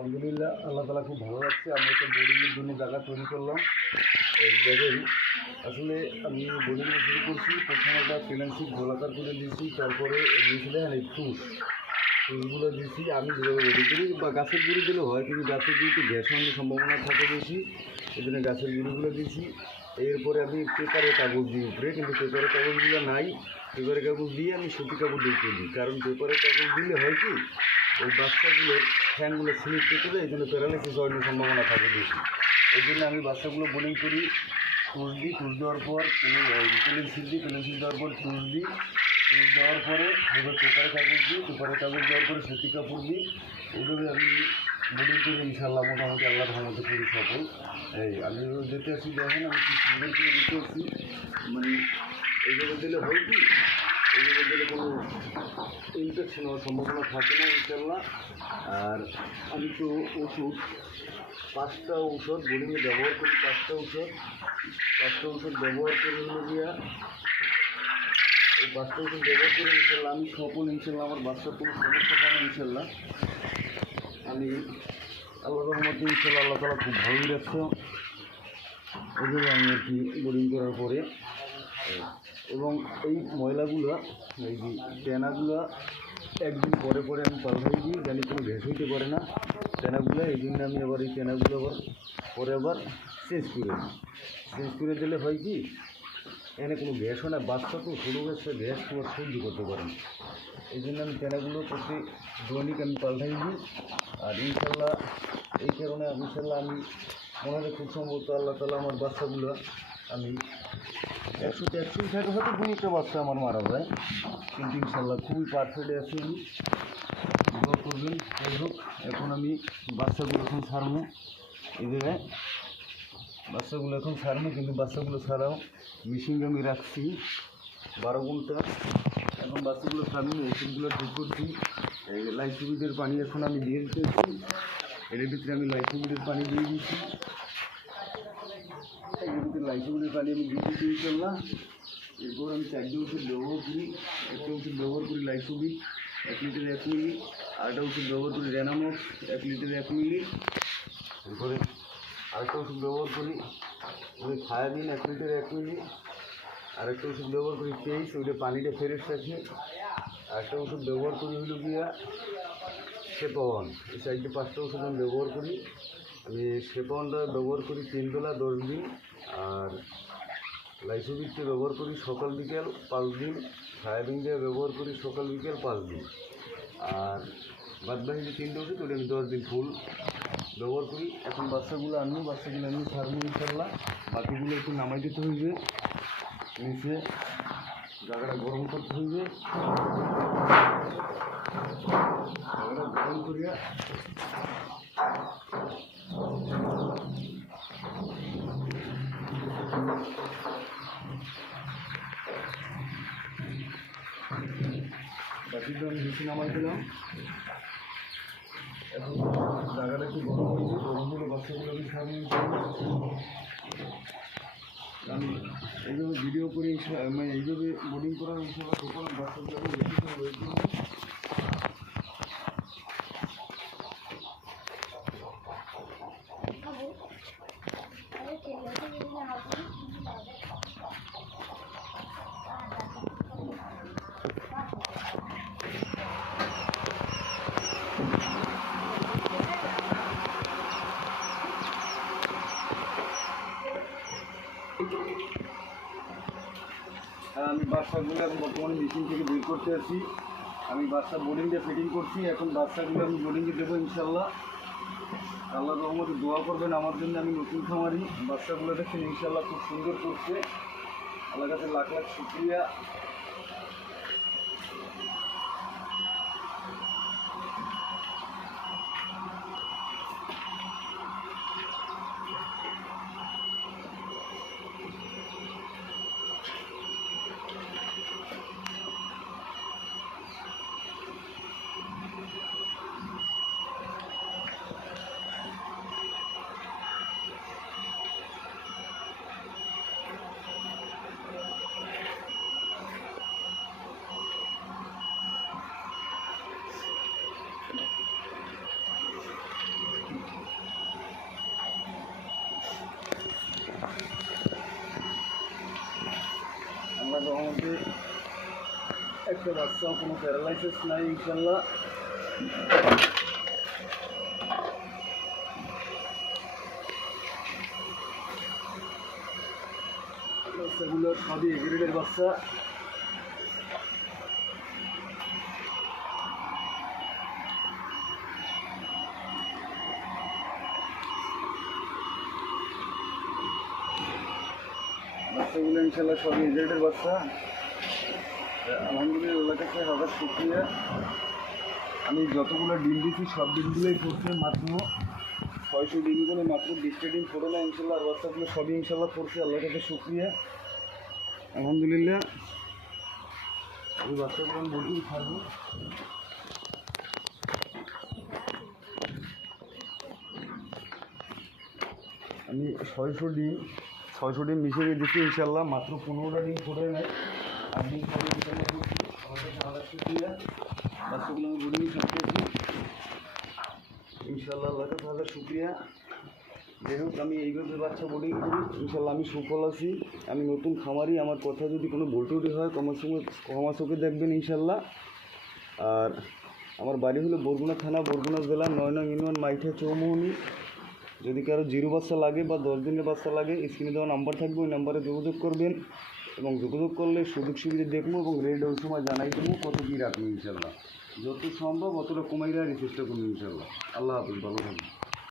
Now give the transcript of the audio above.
আলহামদুলিল্লাহ, আল্লাহ তালা খুব ভালো লাগছে। আমি একটা বোর্ডিংয়ের জন্য জায়গা তৈরি করলাম। এই জায়গায় আসলে আমি বোর্ডিং শুরু করছি। প্রথমে একটা প্লেনশিট গোলাকার করে দিয়েছি, তারপরে দিয়েছিল এই টুসগুলো দিয়েছি। আমি যেভাবে রেডি করি বা গাছের গুঁড়ি দিলেও হয়, কিন্তু গাছের গুঁড়িতে গ্যাস হওয়ার সম্ভাবনা থাকে বেশি, এই জন্য গাছের গুঁড়িগুলো দিয়েছি। এরপরে আমি পেপারের কাগজ দিই উপরে, কিন্তু পেপারের কাগজগুলো নাই। পেপারের কাগজ দিয়ে আমি সুতি কাপড় দিয়ে দিই, কারণ পেপারের কাগজ দিলে হয় কি ওই বাচ্চাগুলোর ফ্যানগুলো স্লিপ করে, এই জন্য প্যারালাইসিস হওয়ার সম্ভাবনা থাকে বেশি। এই জন্য আমি বাচ্চাগুলো বোলিং করি, টুস দিই, টুস দেওয়ার পর প্লেনশিট দিই, প্লেনশিট দেওয়ার পর টুস দিই, টুস দেওয়ার পরে এবার পেপারের কাগজ দিই, পেপারের কাগজ দেওয়ার পরে সুতি কাপড় দিই। ওইভাবে আমি বোলিং করি, ইনশাল্লাহ মোটামুটি আল্লাহর রহমতে খুবই সফল। আমি যেতে আসি, দেখেন আমি কি সুন্দর করে দিতে আসছি। মানে এইভাবে দিলে হয় কি, এইভাবে দিলে কোনো ইনফেকশন হওয়ার সম্ভাবনা থাকে না ইনশাল্লাহ। আর আমি তো ওষুধ 5টা ঔষধ বোলিংয়ে ব্যবহার করি, 5টা ঔষধ ব্যবহার করে হলো গিয়া এই 5টা ওষুধ ব্যবহার করে ইনশাল্লাহ আমি সফল। ইনশাল্লাহ আমার বাচ্চার কোনো সমস্যা হয় না ইনশাল্লাহ। আমি আল্লাহ রহমতে ইনশাল্লাহ আল্লাহ তালা খুব ভালোই রাখছে। এইভাবে আমি আর কি বোলিং করার পরে এবং এই ময়লাগুলো, এই যে ট্যানাগুলো একদিন পরে পরে আমি পাল্টাই দিই, জানি কোনো ভেস হইতে পারে না ট্যানাগুলো। এই জন্য আমি আবার এই ট্যানাগুলো পরে আবার চেঞ্জ করে দিলে হয় কি এখানে কোনো গ্যাস হয় না। বাচ্চা তো ছোটো গ্যাসটা গ্যাস তোমার সহ্য করতে পারে না, এই জন্য আমি ট্যানাগুলো প্রতি দৈনিক আমি পাল্টাই দিই। আর ইনশাল্লাহ এই কারণে ইনশাল্লাহ আমি মনে হয় খুব সম্ভবত আল্লাহ তালা আমার বাচ্চাগুলো আমি 100-100 থাকে, হয়তো 2-1টা বাচ্চা আমার মারা যায়, কিন্তু ইনশাল্লাহ খুবই পারফেক্ট আছি আমি। দোয়া করবেন। যাই হোক, এখন আমি বাচ্চাগুলো এখন ছাড়বো, এই জায়গায় বাচ্চাগুলো এখন ছাড়বো, কিন্তু বাচ্চাগুলো ছাড়াও মেশিনকে আমি রাখছি 12 ঘন্টা। এখন বাচ্চাগুলো ছাড়বো, ওষুধগুলো ঠিক করছি। এই লাইসোবিটের পানি এখন আমি দিয়ে দিতেছি, এর ভিতরে আমি লাইসোবিটের পানি দিয়ে দিচ্ছি। এর ভিতরে লাইসোবিটের পানি আমি দিয়ে দিচ্ছি ইনশাল্লাহ। এরপর আমি 4টে ওষুধ ব্যবহার করি। একটা ওষুধ ব্যবহার করি লাইসোবিট 1 লিটারে 1 মিলি, আরেকটা ওষুধ ব্যবহার করি রেনামক্স 1 লিটারে 1 মিলি। এরপরে আরেকটা ওষুধ ব্যবহার করি ওই থায়াবিন 1 লিটারে 1 মিলি। আরেকটা ওষুধ ব্যবহার করি পেইস, ওইটা পানিটা ফ্রেশ রাখি। আরেকটা ওষুধ ব্যবহার করি হলো গিয়া সেপন। এই 5টা ওষুধ আমি ব্যবহার করি। আমি সেপনটা ব্যবহার করি 3 বেলা 10 দিন, আর লাইসোবিটটা ব্যবহার করি সকাল বিকেল 5 দিন, থায়াবিনটা ব্যবহার করি সকাল বিকেল 5 দিন, আর বাদবাকি যে 3টে ওষুধ ওটা আমি 10 দিন ফুল ব্যবহার করি। এখন বাচ্চাগুলো আমি ছাড়বো ইনশাল্লাহ। বাকিগুলো একটু নামাই দিতে হইবে, নিচে জায়গাটা গরম করতে হইবে। জায়গাটা গরম করিয়া বাকিগুলো আমি নিচে নামাই দিলাম। এখন জায়গাটা একটু গরম হয়েছে, গরম হলে বাচ্চাগুলো আমি ছাড়বো। আমি এইভাবে ভিডিও করে মানে এইভাবে বোর্ডিং করার ইনশাল্লাহ সকল বাচ্চাগুলোকে বেশি করে ওয়েট করবো। আমি বাচ্চাগুলো এখন বর্তমানে মেশিন থেকে বের করতে আসি। আমি বাচ্চা বোর্ডিংটা ফিটিং করছি। এখন বাচ্চাগুলো আমি বোর্ডিংয়ে দেবো ইনশাল্লাহ। আল্লাহর রহমতে দোয়া করবেন আমার জন্য। আমি নতুন খামারি, বাচ্চাগুলো দেখছেন ইনশাল্লাহ খুব সুন্দর করছে। আল্লাহর কাছে লাখ লাখ শুকরিয়া। মধ্যে একটা বাচ্চাও কোনো প্যারালাইসিস নাই ইনশাল্লাহ। বাচ্চাগুলো সবই এ গ্রেডের বাচ্চা। বাচ্চাগুলো ইনশাল্লাহ সবই এ গ্রেডের বাচ্চা। আলহামদুলিল্লাহ কাছে হাজার শুক্রিয়া। আমি যতগুলো ডিম দিয়েছি সব ডিমগুলোই পড়ছে, মাত্র 600 ডিম করে মাত্র 20টা ডিম পড়ে না ইনশাল্লাহ। আর বাচ্চাগুলো সবই ইনশাল্লাহ পড়ছে, আল্লাহর কাছে শুক্রিয়া আলহামদুলিল্লাহ। ওই বাচ্চাগুলো আমি বলতেই থাকবো। আমি 600 ডিম মিশিয়ে দিচ্ছি ইনশাল্লাহ, মাত্র 15টা ডিম পড়ে নেয়। আর ডিম পরে ইনশাল্লাহ করছি, আমার কাছে হাজার শুক্রিয়া। বাচ্চাগুলো আমি বলিনি থাকতেছি ইনশাল্লাহ, আল্লাহর কাছে হাজার শুক্রিয়া। যাই হোক, আমি এইভাবে বাচ্চা বোর্ডিং করি ইনশাল্লাহ, আমি সুফল আছি। আমি নতুন খামারি, আমার কথা যদি কোনো ভুলটুটি হয় ক্ষমা চোখে দেখবেন ইনশাল্লাহ। আর আমার বাড়ি হলো বরগুনা থানা, বরগুনা জেলা 9 নং ইউনিয়ন, মাইঠা চৌমুহনী। যদি কারো 0 বাচ্চা লাগে বা 10 দিনের বাচ্চা লাগে, স্ক্রিনে দেওয়া নাম্বার থাকবে, ওই নাম্বারে যোগাযোগ করবেন। এবং যোগাযোগ করলে সুযোগ সুবিধা দেখবো এবং রেট ওই সময় জানাই দেবো কত কী রাখবো ইনশাল্লাহ। যত সম্ভব অতটা কমাই রাখার চেষ্টা করবো ইনশাল্লাহ। আল্লাহ হাফিজ, ভালো থাকবেন।